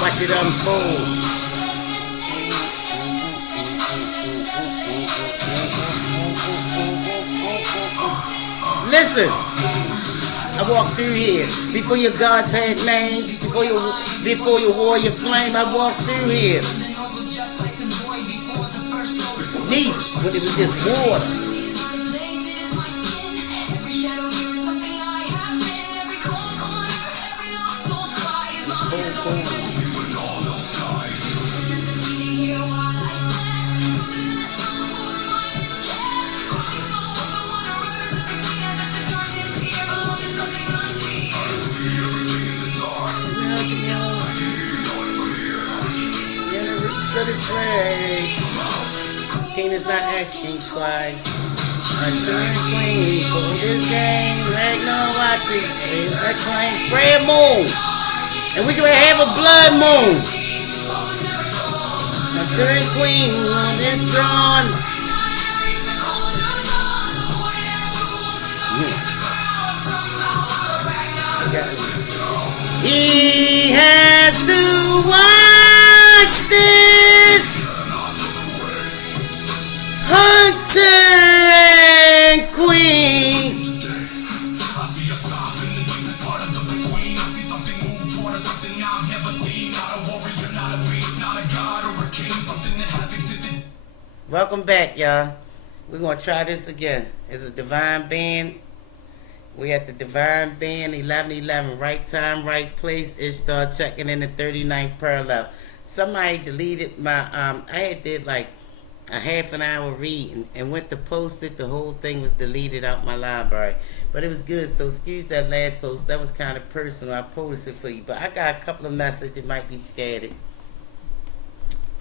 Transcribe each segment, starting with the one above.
Watch it unfold. Listen, I walked through here before your gods had name, before your warrior flame. I walked through here. Deep, but it was just water. King is not asking twice. Until queen for this game, let no watches. I claim prayer moon. And we can have a blood moon. Until queen on this throne. He has to watch this. Hunter and Queen. Welcome back, y'all. We're going to try this again. It's a Divine Band. We at the Divine Band, 1111. Right time, right place. Ishtar checking in the 39th parallel. Somebody deleted my, I did like a half an hour reading and went to post it. The whole thing was deleted out my library, but it was good. So excuse that last post, that was kind of personal. I posted it for you, but I got a couple of messages. It might be scattered.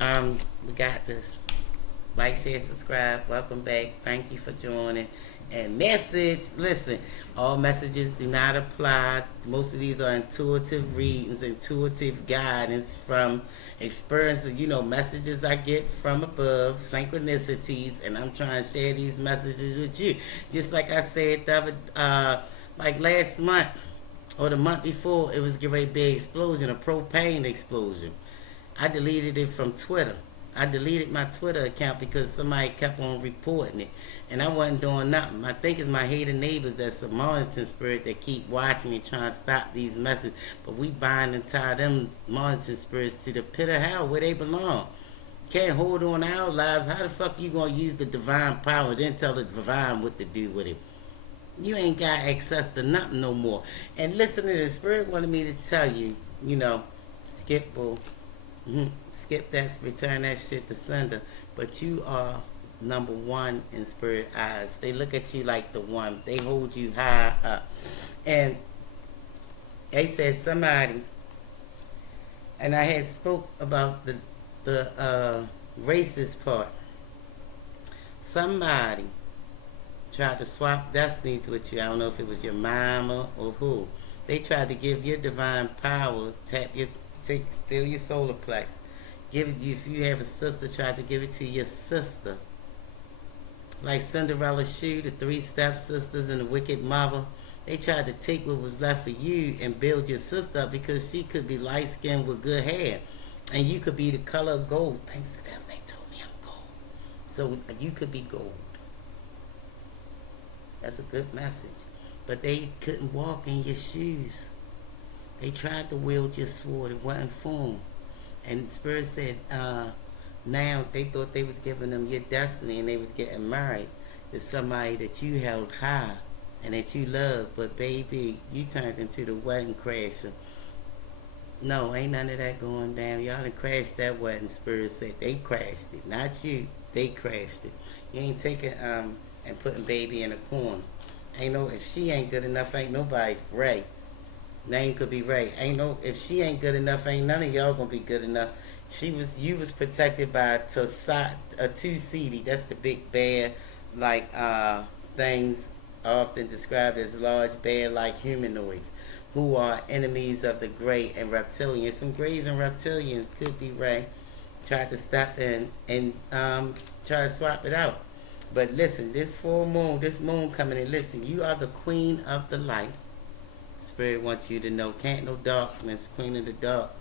We got this. Like, share, subscribe. Welcome back. Thank you for joining. And message, listen, all messages do not apply. Most of these are intuitive readings, intuitive guidance from experiences, messages I get from above, synchronicities, and I'm trying to share these messages with you. Just like I said the other, like last month or the month before, it was a great big explosion, a propane explosion. I deleted it from Twitter. I deleted my Twitter account because somebody kept on reporting it, and I wasn't doing nothing. I think it's my hated neighbors that's a monitoring spirit that keep watching me trying to stop these messages, but we bind and tie them monitoring spirits to the pit of hell where they belong. Can't hold on to our lives. How the fuck you gonna use the divine power then tell the divine what to do with it? You ain't got access to nothing no more. And listen to this, spirit wanted me to tell you, skip boo. Skip that, return that shit to sender. But you are number one in spirit eyes. They look at you like the one. They hold you high up. And they said somebody, and I had spoke about the racist part. Somebody tried to swap destinies with you. I don't know if it was your mama or who. They tried to give your divine power, steal your solar plex. Give it, if you have a sister, try to give it to your sister. Like Cinderella's shoe, the 3 stepsisters and the wicked mother. They tried to take what was left for you and build your sister up because she could be light skinned with good hair. And you could be the color of gold. Thanks to them, they told me I'm gold. So you could be gold. That's a good message. But they couldn't walk in your shoes. They tried to wield your sword. It wasn't for them. And Spirit said, now they thought they was giving them your destiny and they was getting married to somebody that you held high and that you loved, but baby, you turned into the wedding crasher. No, ain't none of that going down. Y'all done crashed that wedding. Spirit said they crashed it, not you. They crashed it. You ain't taking and putting baby in a corner. Ain't no, if she ain't good enough, ain't nobody Ray. Name could be Ray. Ain't no, if she ain't good enough, ain't none of y'all gonna be good enough. You was protected by a two-seedy. That's the big bear, like things often described as large bear-like humanoids, who are enemies of the gray and reptilians. Some grays and reptilians could be Ray. Tried to stop in and try to swap it out. But listen, this full moon, this moon coming in, listen, you are the queen of the light. Spirit wants you to know, can't no darkness, queen of the dark,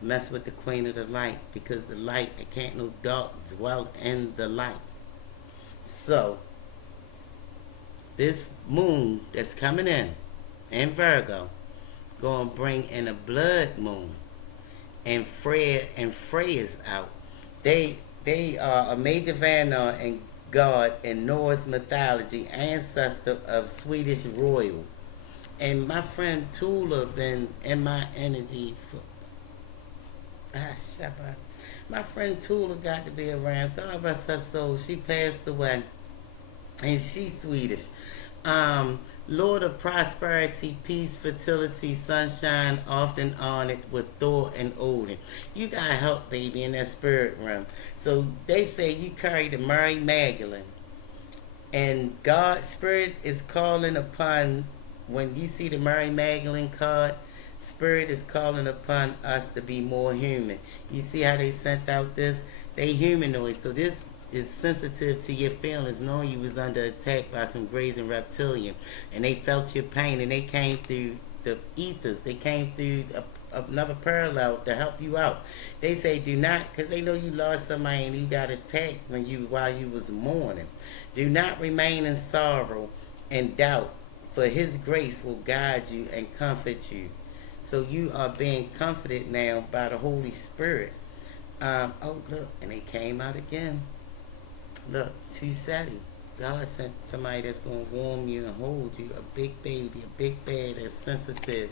mess with the queen of the light, because the light, it can't no dark dwell in the light. So, this moon that's coming in Virgo, gonna bring in a blood moon, and Freya's out. They are a major Vanna and god in Norse mythology, ancestor of Swedish royal. And my friend Tula been in my energy for Shabbat. My friend Tula got to be around. Thought about her soul. She passed away. And she's Swedish. Lord of prosperity, peace, fertility, sunshine, often honored with Thor and Odin. You got help, baby, in that spirit realm. So they say you carry the Mary Magdalene. And God's Spirit is calling upon, when you see the Mary Magdalene card, Spirit is calling upon us to be more human. You see how they sent out this? They humanoid. So this is sensitive to your feelings, knowing you was under attack by some grays and reptilian, and they felt your pain, and they came through the ethers. They came through another parallel to help you out. They say do not, because they know you lost somebody and you got attacked while you was mourning. Do not remain in sorrow and doubt, for His grace will guide you and comfort you. So you are being comforted now by the Holy Spirit. Oh look, and they came out again. Look, too SETI. God sent somebody that's going to warm you and hold you. A big baby, a big bear that's sensitive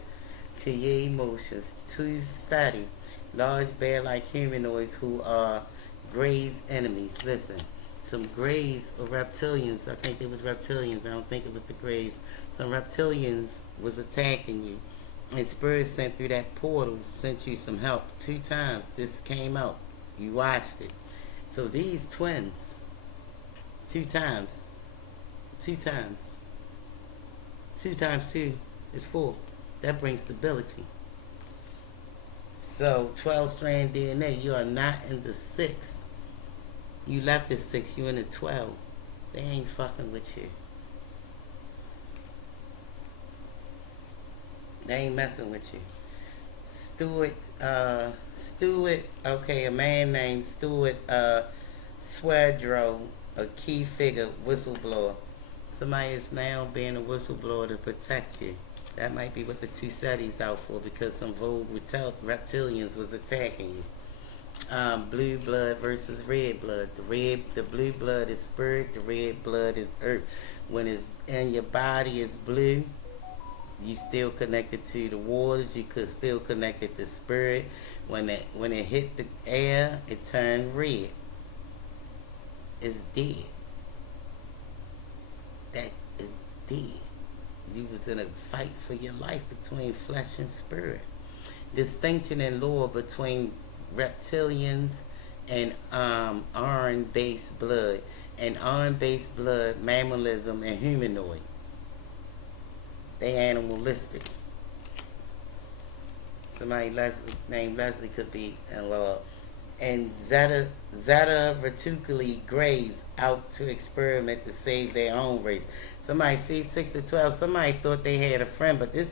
to your emotions. Too SETI. Large bear-like humanoids who are Gray's enemies. Listen, some Grays or reptilians, I think it was reptilians, I don't think it was the Grays. Some reptilians was attacking you. And Spirit sent through that portal, sent you some help. 2 times this came out. You watched it. So these twins, 2 times. 2 times. 2 times 2 is 4. That brings stability. So 12-strand DNA, you are not in the 6. You left the 6, you in the 12. They ain't fucking with you. They ain't messing with you. Stuart, okay, a man named Stuart Swedrow, a key figure, whistleblower. Somebody is now being a whistleblower to protect you. That might be what the 2 SETI's out for, because some vogue reptilians was attacking you. Blue blood versus red blood. The blue blood is spirit, the red blood is earth. When it's in your body is blue, you still connected to the waters, you could still connected to spirit. When it hit the air, it turned red. It's dead. That is dead. You was in a fight for your life between flesh and spirit. Distinction in law between reptilians and iron-based blood. And iron-based blood, mammalism, and humanoid. They animalistic. Somebody named Leslie could be in law. And Zeta Reticuli Grays out to experiment to save their own race. Somebody see 6 to 12. Somebody thought they had a friend, but this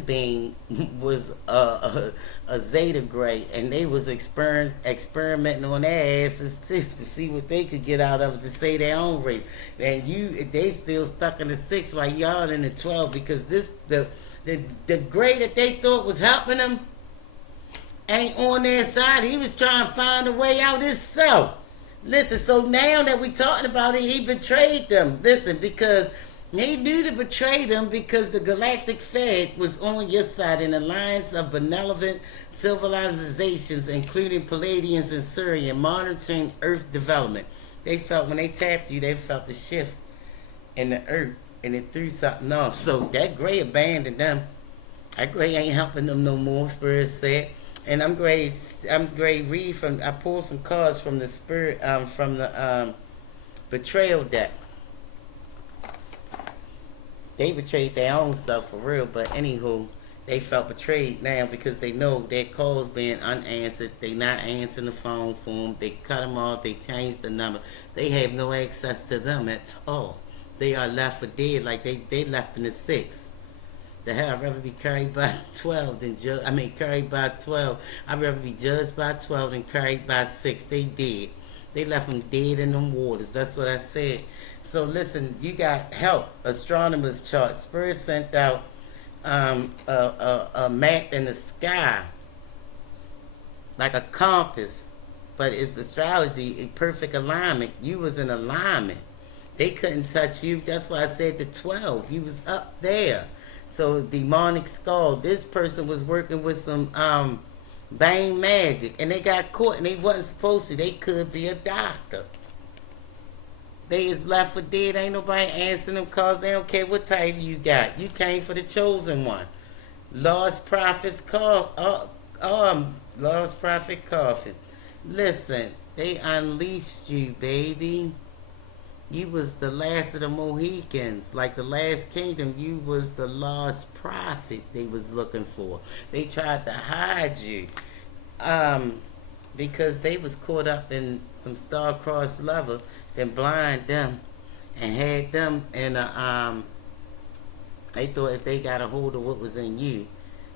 being was a Zeta Gray, and they was experimenting on their asses too to see what they could get out of it to save their own race. And they still stuck in the 6 while y'all in the 12, because the Gray that they thought was helping them ain't on their side. He was trying to find a way out himself. Listen, so now that we talking about it, he betrayed them. Listen, because he knew to betray them because the Galactic Fed was on your side, an alliance of benevolent civilizations, including Palladians and Syrian, monitoring Earth development. They felt when they tapped you, they felt the shift in the Earth, and it threw something off. So that Gray abandoned them. That Gray ain't helping them no more. Spirit said. And I'm Gray. Read from. I pulled some cards from the spirit. From the betrayal deck. They betrayed their own self for real. But anywho, they felt betrayed now because they know their calls being unanswered. They not answering the phone for them. They cut them off. They changed the number. They have no access to them at all. They are left for dead, like they left in the 6. The hell, I'd rather be carried by 12 than carried by 12. I'd rather be judged by 12 than carried by 6. They dead. They left them dead in them waters. That's what I said. So listen, you got help. Astronomer's chart. Spirit sent out a map in the sky, like a compass, but it's astrology in perfect alignment. You was in alignment. They couldn't touch you. That's why I said the 12. You was up there. So demonic skull. This person was working with some Bane magic, and they got caught, and they wasn't supposed to. They could be a doctor. They is left for dead. Ain't nobody answering them calls. They don't care what title you got. You came for the chosen one. Lost prophets call. Lost prophet coffin. Listen, they unleashed you, baby. You was the last of the Mohicans, like the last kingdom. You was the lost prophet they was looking for. They tried to hide you, because they was caught up in some star-crossed lover, then blind them, and had them in a. They thought if they got a hold of what was in you,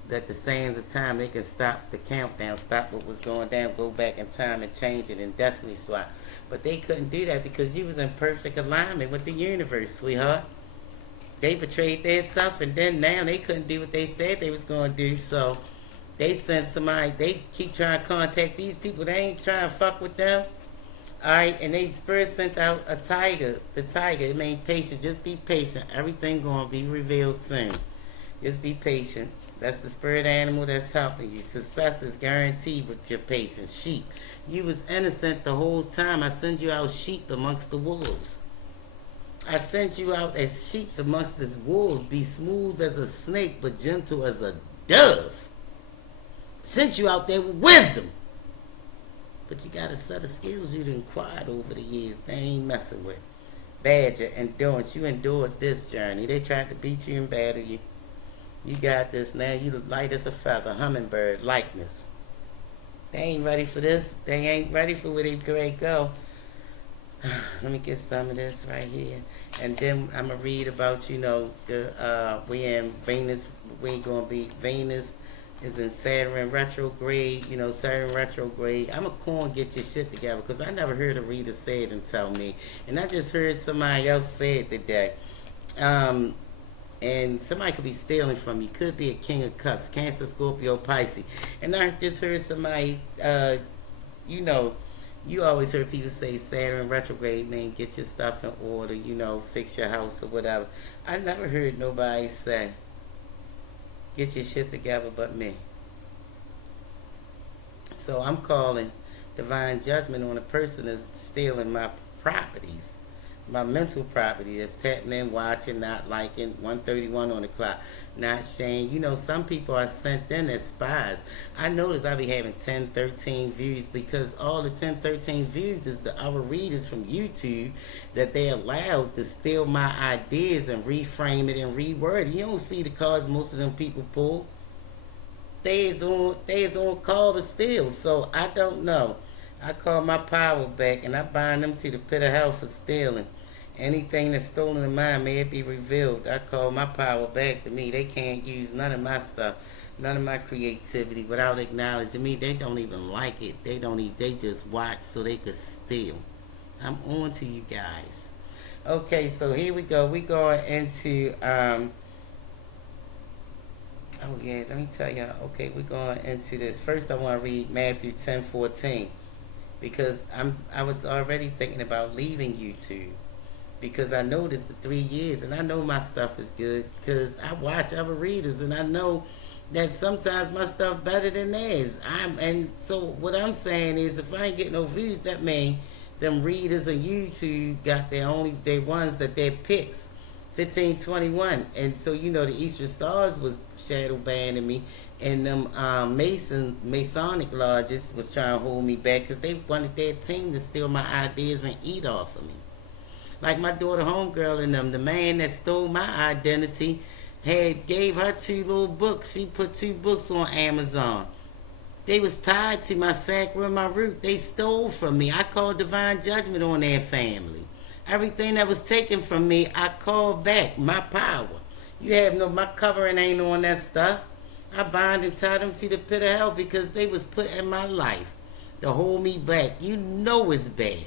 that the sands of time they can stop the countdown, stop what was going down, go back in time and change it and destiny swap. But they couldn't do that because you was in perfect alignment with the universe, sweetheart. They betrayed their self, and then now they couldn't do what they said they was going to do. So they sent somebody. They keep trying to contact these people. They ain't trying to fuck with them. All right, and they spirit sent out a tiger. The tiger. It means patient. Just be patient. Everything going to be revealed soon. Just be patient. That's the spirit animal that's helping you. Success is guaranteed with your patience. Sheep. You was innocent the whole time. I sent you out sheep amongst the wolves. I sent you out as sheep amongst the wolves. Be smooth as a snake, but gentle as a dove. Sent you out there with wisdom. But you got a set of skills you done acquired over the years. They ain't messing with. Badger, endurance. You endured this journey. They tried to beat you and battle you. You got this now. You light as a feather. Hummingbird. Likeness. They ain't ready for this. They ain't ready for where they great go. Let me get some of this right here. And then I'm going to read about, we in Venus. We going to be Venus is in Saturn retrograde. Saturn retrograde. I'm going to get your shit together because I never heard a reader say it and tell me. And I just heard somebody else say it today. And somebody could be stealing from you. Could be a King of Cups, Cancer, Scorpio, Pisces. And I just heard somebody, you always heard people say Saturn retrograde, man, get your stuff in order, fix your house or whatever. I never heard nobody say, get your shit together but me. So I'm calling divine judgment on a person that's stealing my properties. My mental property that's tapping in, watching, not liking, 131 on the clock, not sharing. Some people are sent in as spies. I notice I be having 10, 13 views because all the 10, 13 views is the other readers from YouTube that they allowed to steal my ideas and reframe it and reword it. You don't see the cards most of them people pull. They is on call to steal, so I don't know. I call my power back and I bind them to the pit of hell for stealing. Anything that's stolen in mine, may it be revealed. I call my power back to me. They can't use none of my stuff, none of my creativity without acknowledging me. They don't even like it. They just watch so they could steal. I'm on to you guys. Okay, so here we go. We going into Oh yeah, let me tell y'all. Okay, we're going into this. First, I want to read Matthew 10:14 because I was already thinking about leaving YouTube because I noticed the 3 years and I know my stuff is good because I watch other readers and I know that sometimes my stuff better than theirs. And so what I'm saying is if I ain't getting no views, that means them readers on YouTube got their ones that their picks 1521. And so the Eastern Stars was shadow banning me and them Masonic lodges was trying to hold me back because they wanted their team to steal my ideas and eat off of me. Like my daughter homegirl and them, the man that stole my identity had gave her 2 little books. She put 2 books on Amazon. They was tied to my sacral and my root. They stole from me. I called divine judgment on their family. Everything that was taken from me, I called back my power. You have no, my covering ain't on that stuff. I bind and tie them to the pit of hell because they was put in my life to hold me back. You know it's bad.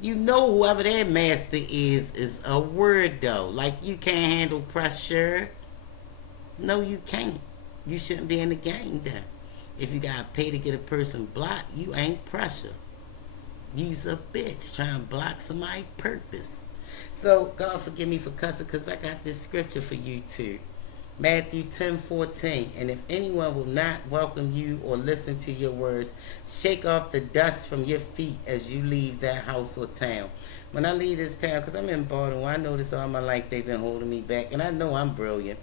You know whoever that master is a word though. Like you can't handle pressure. No, you can't. You shouldn't be in the game then. If you gotta pay to get a person blocked, you ain't pressure. You's a bitch trying to block somebody's purpose. So God forgive me for cussing because I got this scripture for you too. Matthew 10:14. And if anyone will not welcome you or listen to your words, shake off the dust from your feet as you leave that house or town. When I leave this town, because I'm in Baltimore, I noticed all my life they've been holding me back. And I know I'm brilliant.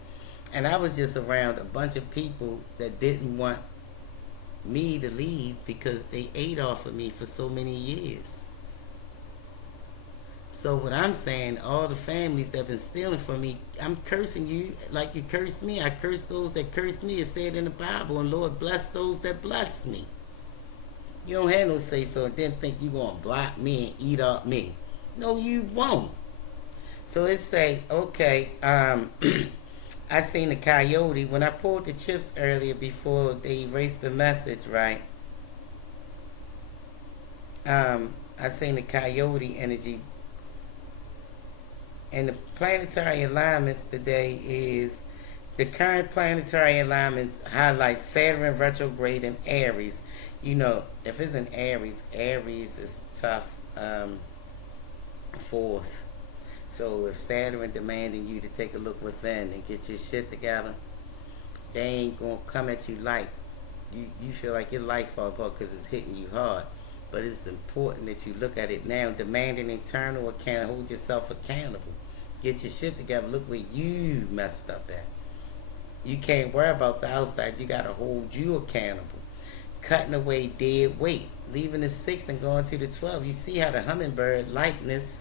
And I was just around a bunch of people that didn't want me to leave because they ate off of me for so many years. So what I'm saying, all the families that have been stealing from me, I'm cursing you like you cursed me. I curse those that curse me. It said in the Bible, and Lord bless those that bless me. You don't have no say so and then think you gonna block me and eat up me. No, you won't. So it say, okay, I seen the coyote when I pulled the chips earlier before they erased the message, right? I seen the coyote energy. And the planetary alignments today is the current planetary alignments highlight Saturn retrograde in Aries. If it's in Aries, Aries is tough force. So if Saturn demanding you to take a look within and get your shit together, they ain't gonna come at you light. You feel like your life fall apart because it's hitting you hard. But it's important that you look at it now, demand an internal account, hold yourself accountable. Get your shit together. Look where you messed up at. You can't worry about the outside. You got to hold you accountable. Cutting away dead weight. Leaving the 6 and going to the 12. You see how the hummingbird lightness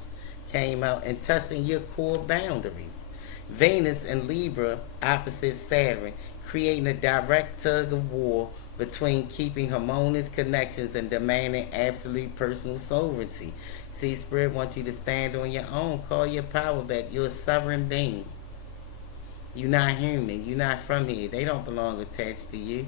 came out and testing your core boundaries. Venus and Libra opposite Saturn, creating a direct tug of war between keeping harmonious connections and demanding absolute personal sovereignty. See, Spirit wants you to stand on your own. Call your power back. You're a sovereign being. You're not human. You're not from here. They don't belong attached to you.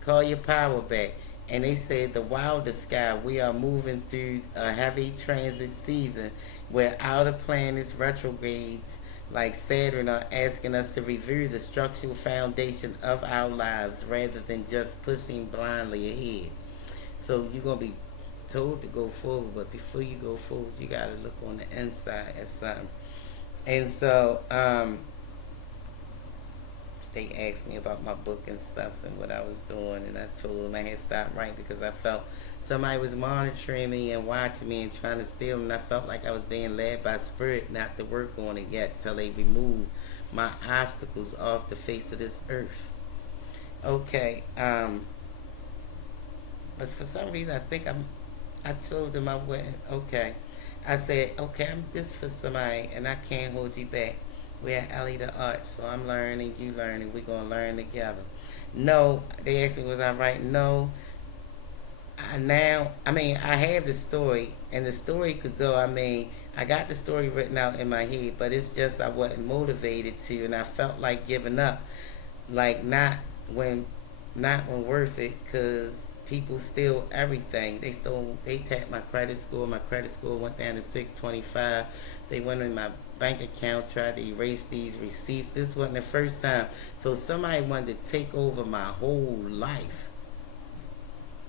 Call your power back. And they said the wildest sky, we are moving through a heavy transit season where outer planets retrogrades like Saturn are asking us to review the structural foundation of our lives rather than just pushing blindly ahead. So you're going to be told to go forward, but before you go forward, you got to look on the inside at something. And so they asked me about my book and stuff and what I was doing, and I told them I had stopped writing because I felt somebody was monitoring me and watching me and trying to steal, and I felt like I was being led by Spirit not to work on it yet till they remove my obstacles off the face of this earth. Okay, but for some reason I told them I wouldn't. Okay, I said, okay, I'm this for somebody, and I can't hold you back. We're at Alley the Arts, so I'm learning, you learning. We're going to learn together. No, they asked me, was I right? No. I have the story, and the story could go, I got the story written out in my head, but it's just I wasn't motivated to, and I felt like giving up. Like, not when worth it, because People steal everything. They tapped my credit score. My credit score went down to 625. They went in my bank account, tried to erase these receipts. This wasn't the first time. So somebody wanted to take over my whole life.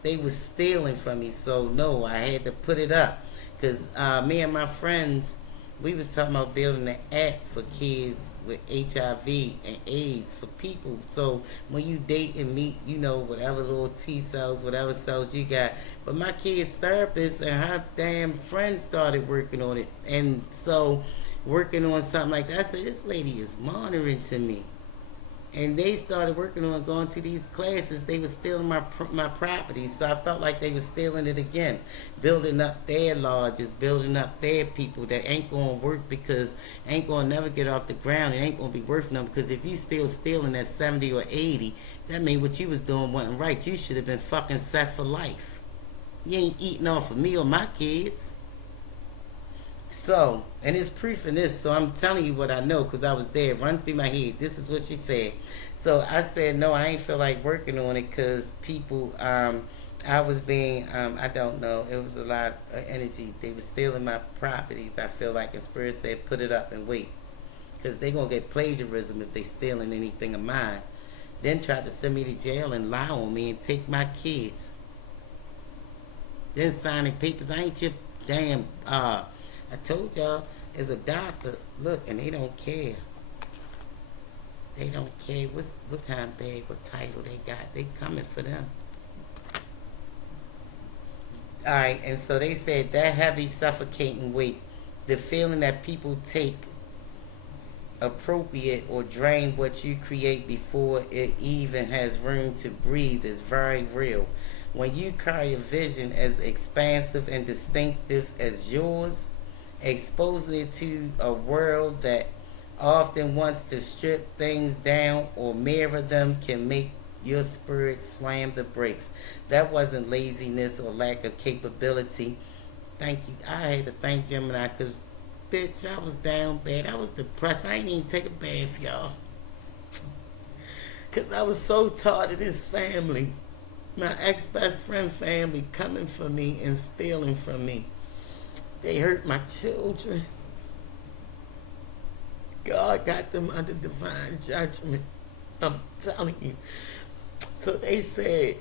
They was stealing from me. So no, I had to put it up. Because me and my friends, we was talking about building an app for kids with HIV and AIDS for people. So when you date and meet, whatever little T cells, whatever cells you got. But my kid's therapist and her damn friend started working on it. And so working on something like that, I said, this lady is monitoring to me. And they started working on going to these classes. They were stealing my property, so I felt like they were stealing it again, building up their lodges, building up their people that ain't gonna work because ain't gonna never get off the ground. It ain't gonna be worth nothing because if you still stealing at 70 or 80, that means what you was doing wasn't right. You should have been fucking set for life. You ain't eating off of me or my kids. So, and it's proof in this, so I'm telling you what I know because I was there, running through my head. This is what she said. So I said, no, I ain't feel like working on it because people, I was being, I don't know, it was a lot of energy. They were stealing my properties, I feel like, and Spirit said, put it up and wait. Because they going to get plagiarism if they stealing anything of mine. Then tried to send me to jail and lie on me and take my kids. Then signing papers, I ain't your damn, I told y'all, as a doctor, look, and they don't care. They don't care what kind of bag, what title they got. They coming for them. All right, and so they said that heavy, suffocating weight, the feeling that people take appropriate or drain what you create before it even has room to breathe is very real. When you carry a vision as expansive and distinctive as yours, exposing it to a world that often wants to strip things down or mirror them can make your spirit slam the brakes. That wasn't laziness or lack of capability. Thank you. I had to thank Gemini because, bitch, I was down bad. I was depressed. I ain't even take a bath, y'all. Because I was so tired of this family. My ex-best friend family coming for me and stealing from me. They hurt my children. God got them under divine judgment. I'm telling you. So they said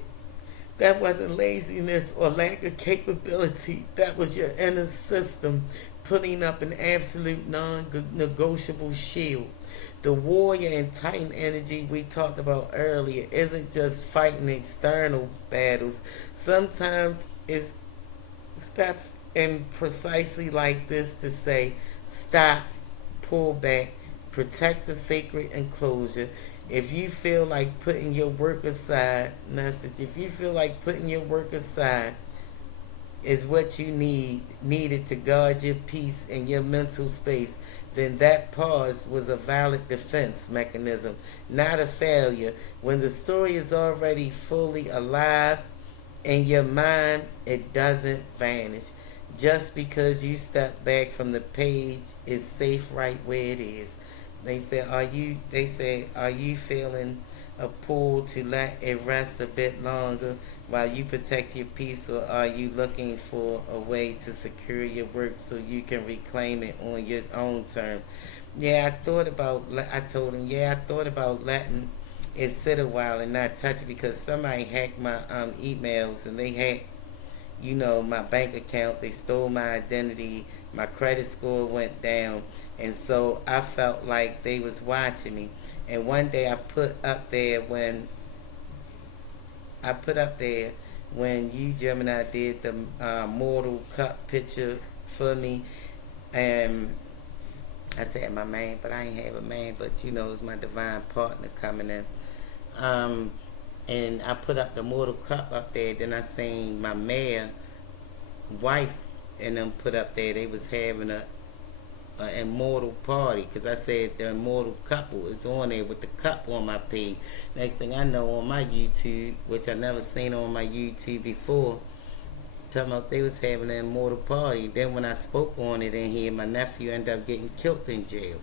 that wasn't laziness or lack of capability. That was your inner system putting up an absolute non-negotiable shield. The warrior and titan energy we talked about earlier isn't just fighting external battles. Sometimes it steps in precisely like this to say, stop, pull back, protect the sacred enclosure. If you feel like putting your work aside, if you feel like putting your work aside is what you needed to guard your peace and your mental space, then that pause was a valid defense mechanism, not a failure. When the story is already fully alive in your mind, it doesn't vanish. Just because you step back from the page is safe right where it is. They said, are you feeling a pull to let it rest a bit longer while you protect your peace, or are you looking for a way to secure your work so you can reclaim it on your own terms? I told him, I thought about letting it sit a while and not touch it because somebody hacked my emails and they hacked my bank account. They stole my identity. My credit score went down. And so I felt like they was watching me. And one day I put up there when you, Gemini, did the Mortal Cup picture for me. And I said my man, but I ain't have a man. But, it's my divine partner coming in. And I put up the Mortal Cup up there. Then I seen my mayor wife and them put up there. They was having a immortal party because I said the immortal couple is on there with the cup on my page. Next thing I know, on my YouTube, which I never seen on my YouTube before, talking about they was having an immortal party. Then when I spoke on it in here, my nephew ended up getting killed in jail.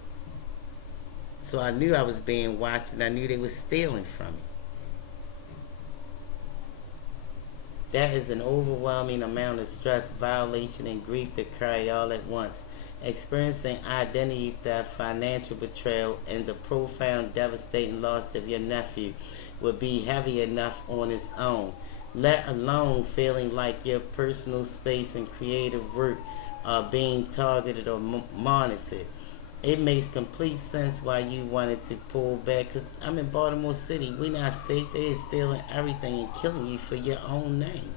So I knew I was being watched and I knew they was stealing from me. That is an overwhelming amount of stress, violation, and grief to carry all at once. Experiencing identity theft, financial betrayal, and the profound, devastating loss of your nephew would be heavy enough on its own, let alone feeling like your personal space and creative work are being targeted or monitored. It makes complete sense why you wanted to pull back. Because I'm in Baltimore City. We're not safe. They're stealing everything and killing you for your own name.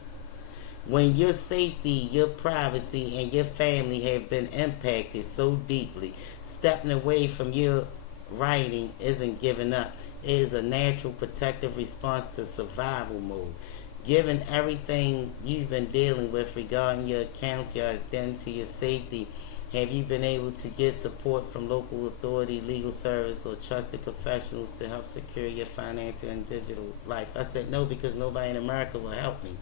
When your safety, your privacy, and your family have been impacted so deeply, stepping away from your writing isn't giving up. It is a natural protective response to survival mode. Given everything you've been dealing with regarding your accounts, your identity, your safety, have you been able to get support from local authority, legal service, or trusted professionals to help secure your financial and digital life? I said no because nobody in America will help me.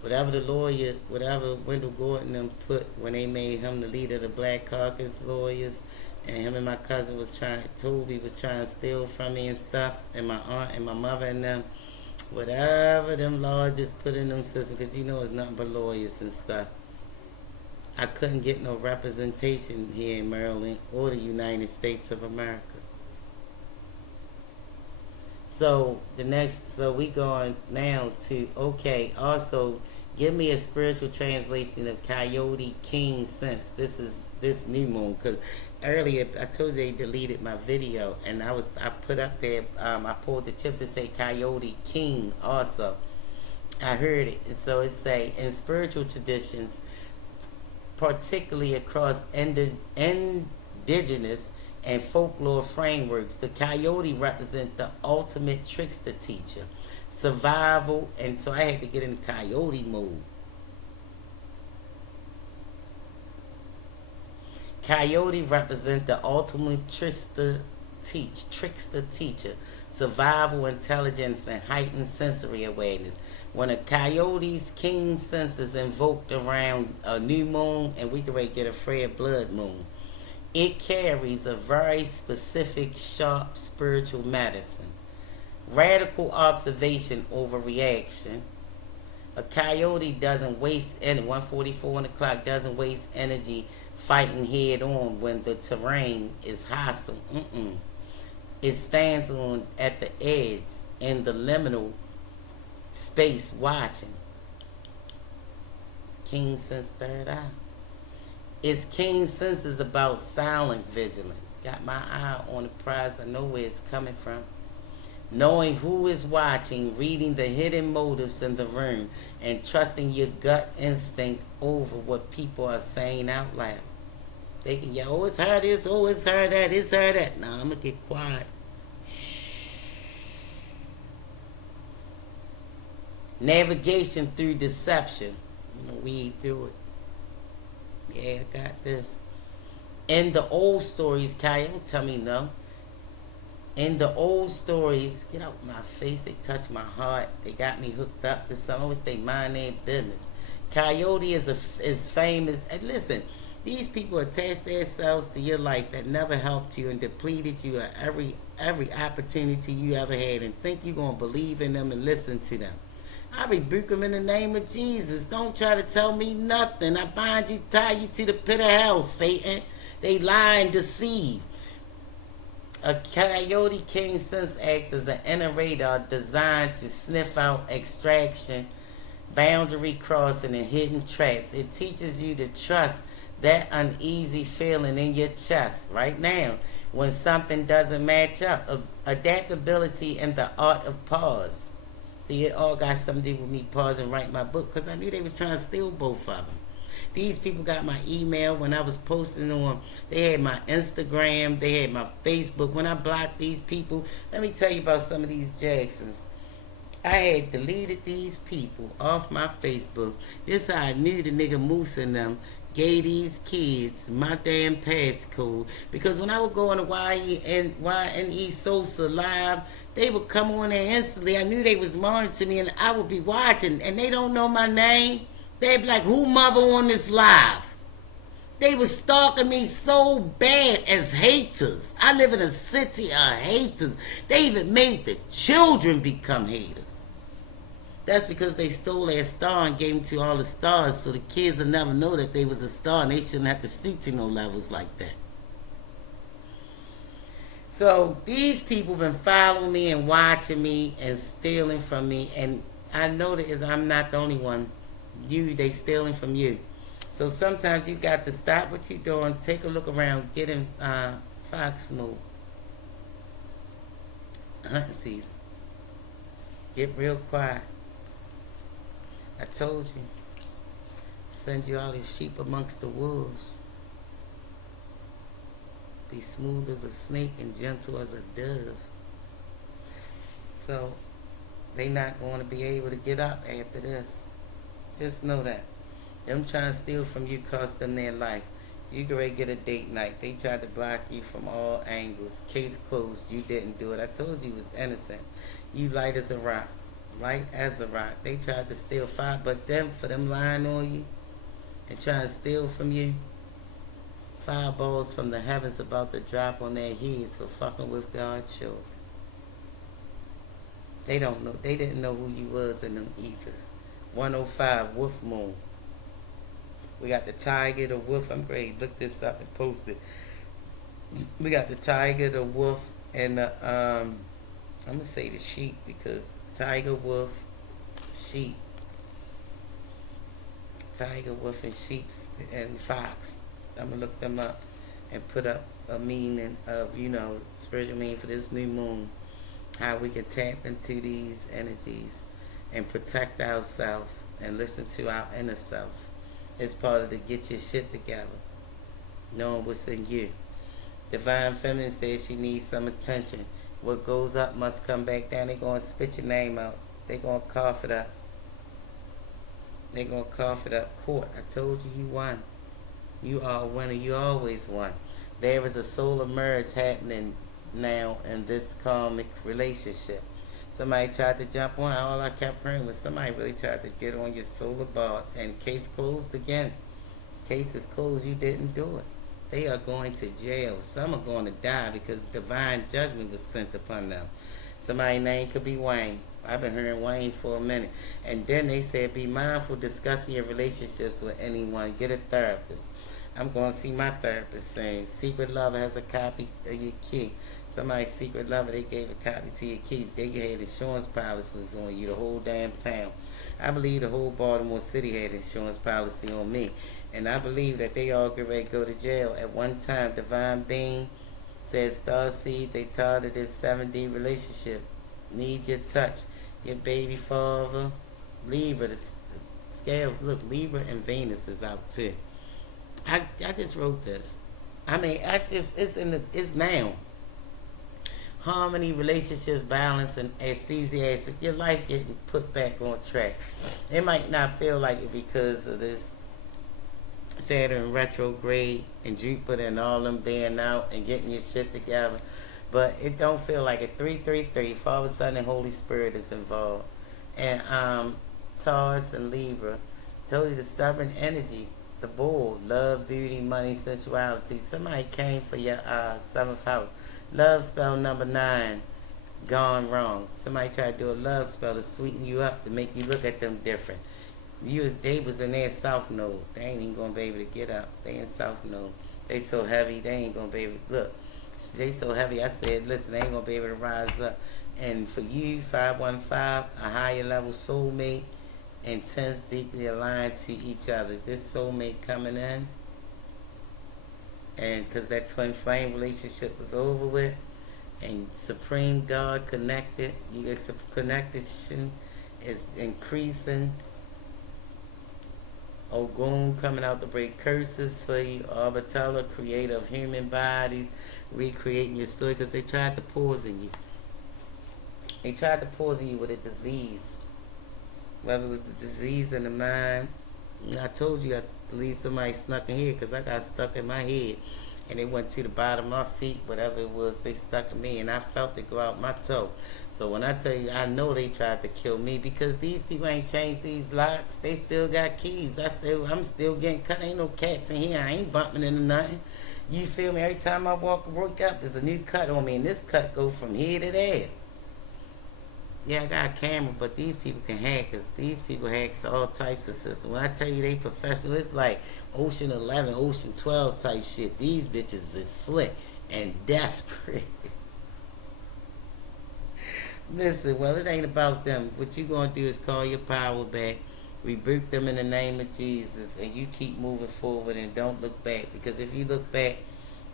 Whatever the lawyer, whatever Wendell Gordon them put when they made him the leader of the Black Caucus lawyers, and him and my cousin was trying, Toby was trying to steal from me and stuff, and my aunt and my mother and them, whatever them lawyers put in them systems, because you know it's nothing but lawyers and stuff. I couldn't get no representation here in Maryland or the United States of America. So we going now to, okay, also give me a spiritual translation of Coyote King Sense. This is this new moon, because earlier I told you they deleted my video, and I put up there, I pulled the chips that say Coyote King also. I heard it, and so it say, in spiritual traditions, particularly across indigenous and folklore frameworks, the coyote represents the ultimate trickster teacher, survival, and so I had to get in coyote mode. Coyote represents the ultimate trickster teacher, survival, intelligence, and heightened sensory awareness. When a coyote's keen sense is invoked around a new moon, and we can really get a Fred blood moon, it carries a very specific, sharp spiritual medicine. Radical observation over reaction. A coyote doesn't waste any, 1:44 on the clock, doesn't waste energy fighting head on when the terrain is hostile. It stands on at the edge in the liminal space watching. Keen sense third eye. Its keen sense is about silent vigilance. Got my eye on the prize. I know where it's coming from. Knowing who is watching, reading the hidden motives in the room, and trusting your gut instinct over what people are saying out loud. They can yell, oh, it's her this, oh, it's her that, it's her that. Nah, I'm going to get quiet. Navigation through deception. I'm going to weed through it. Yeah, I got this. In the old stories, Kai, don't tell me no. In the old stories, get out my face, they touch my heart. They got me hooked up to something. I wish they mind their business. Coyote is famous. And listen, these people attach themselves to your life that never helped you and depleted you at every opportunity you ever had, and think you're going to believe in them and listen to them. I rebuke them in the name of Jesus. Don't try to tell me nothing. I bind you, tie you to the pit of hell, Satan. They lie and deceive. A coyote king sense acts as an inner radar designed to sniff out extraction, boundary crossing, and hidden traps. It teaches you to trust that uneasy feeling in your chest right now when something doesn't match up. Adaptability and the art of pause. See, it all got something to do with me pausing and write my book, because I knew they was trying to steal both of them. These people got my email when I was posting on. They had my Instagram. They had my Facebook. When I blocked these people, let me tell you about some of these Jacksons. I had deleted these people off my Facebook. This how I knew the nigga Moose and them gave these kids my damn passcode. Because when I would go on the YNE Sosa Live, they would come on there instantly. I knew they was monitoring me, and I would be watching, and they don't know my name. They'd be like, who mother on this live? They was stalking me so bad as haters. I live in a city of haters. They even made the children become haters. That's because they stole their star and gave them to all the stars, so the kids will never know that they was a star, and they shouldn't have to stoop to no levels like that. So these people been following me and watching me and stealing from me, and I know that I'm not the only one. They stealing from you. So sometimes you got to stop what you're doing, take a look around, get in fox mode, hunting season. Get real quiet. I told you, send you all these sheep amongst the wolves. Be smooth as a snake and gentle as a dove. So they not going to be able to get up after this. Just know that. Them trying to steal from you cost them their life. You go ready to get a date night. They tried to block you from all angles. Case closed. You didn't do it. I told you was innocent. You light as a rock. Light as a rock. They tried to steal fire, but for them lying on you and trying to steal from you, fireballs from the heavens about to drop on their heads for fucking with God's children. They don't know. They didn't know who you was in them ethers. 105 Wolf Moon. We got the tiger, the wolf. I'm ready to look this up and post it. We got the tiger, the wolf, and the I'm gonna say the sheep because tiger, wolf, sheep, tiger, wolf, and sheep, and fox. I'm gonna look them up and put up a meaning of spiritual meaning for this new moon. How we can tap into these energies and protect ourselves and listen to our inner self. It's part of the get your shit together. Knowing what's in you. Divine Feminine says she needs some attention. What goes up must come back down. They're going to spit your name out. They're going to cough it up. They're going to cough it up. Court, I told you won. You are a winner. You always won. There is a solar merge happening now in this karmic relationship. Somebody tried to jump on. All I kept hearing was somebody really tried to get on your solar bars. And case closed again. Case is closed. You didn't do it. They are going to jail. Some are going to die because divine judgment was sent upon them. Somebody's name could be Wayne. I've been hearing Wayne for a minute. And then they said, be mindful discussing your relationships with anyone. Get a therapist. I'm going to see my therapist saying, Secret Lover has a copy of your key. Somebody's secret lover, they gave a copy to your key. They had insurance policies on you, the whole damn town. I believe the whole Baltimore City had insurance policy on me. And I believe that they all get ready to go to jail. At one time, Divine Being said, Starseed, they tired of this 7D relationship. Need your touch. Your baby father. Libra, the scales, look, Libra and Venus is out too. I just wrote this. It's now. Harmony, relationships, balance, and aesthesia. Your life getting put back on track. It might not feel like it because of this Saturn retrograde and Jupiter and all them being out and getting your shit together. But it don't feel like it. 333, Father, Son, and Holy Spirit is involved. And Taurus and Libra. Told you the stubborn energy. The bull. Love, beauty, money, sensuality. Somebody came for your 7th house. Love spell number 9. Gone wrong. Somebody tried to do a love spell to sweeten you up, to make you look at them different. They was in their south node. They ain't even going to be able to get up. They in south node. They so heavy, they ain't going to be able to look. They so heavy, I said, listen, they ain't going to be able to rise up. And for you, 515, a higher level soulmate, intense, deeply aligned to each other. This soulmate coming in, and because that twin flame relationship was over with, and Supreme God connected, your connection is increasing. Ogun coming out to break curses for you. Arbatella, creator of human bodies, recreating your story because they tried to poison you. They tried to poison you with a disease. Whether it was the disease in the mind. I told you I believe somebody snuck in here because I got stuck in my head. And it went to the bottom of my feet, whatever it was, they stuck in me. And I felt it go out my toe. So when I tell you, I know they tried to kill me because these people ain't changed these locks. They still got keys. I said, I'm still getting cut. Ain't no cats in here. I ain't bumping into nothing. You feel me? Every time I wake up, there's a new cut on me. And this cut go from here to there. Yeah, I got a camera, but these people can hack us. These people hack all types of systems. When I tell you they professional, it's like Ocean 11, Ocean 12 type shit. These bitches is slick and desperate. Listen, well, it ain't about them. What you gonna do is call your power back, rebuke them in the name of Jesus, and you keep moving forward and don't look back. Because if you look back,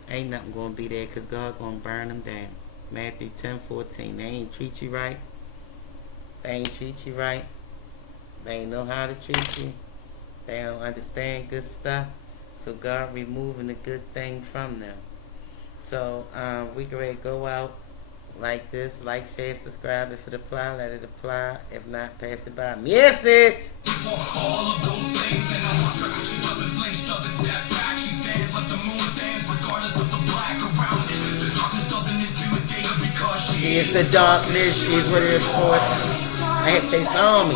ain't nothing gonna be there. Because God gonna burn them down. Matthew 10:14. They ain't treat you right. They ain't treat you right. They ain't know how to treat you. They don't understand good stuff. So God removing the good thing from them. So we can ready to go out like this. Like, share, subscribe. If it apply, let it apply. If not, pass it by. Message! All of those things and a mantra. She doesn't flinch, doesn't step back. She stands like the moon stands, regardless of the black around it. The darkness doesn't intimidate her because she is the darkness. She's what it is for. I have they saw me.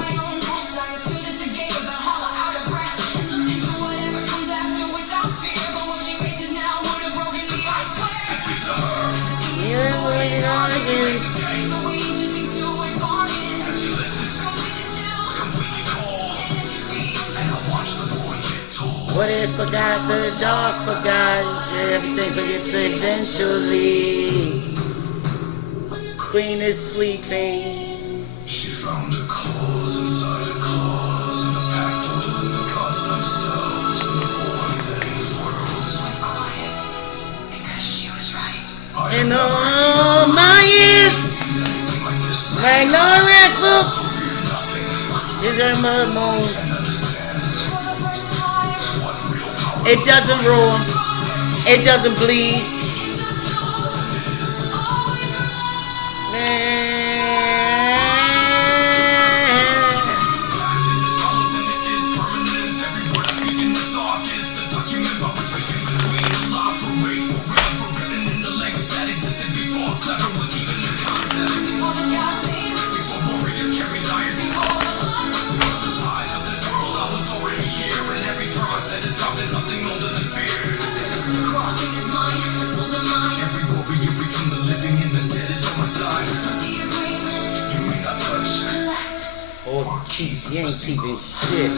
What if forgot the dark forgot? Everything forgets eventually. Queen is sleeping. She found a clause inside a clause in a pact older than the gods themselves, in the void that is worlds. Went quiet because she was right. In all my years, like no record, is a moon. It doesn't roar. It doesn't bleed. Or keep, you ain't keeping shit.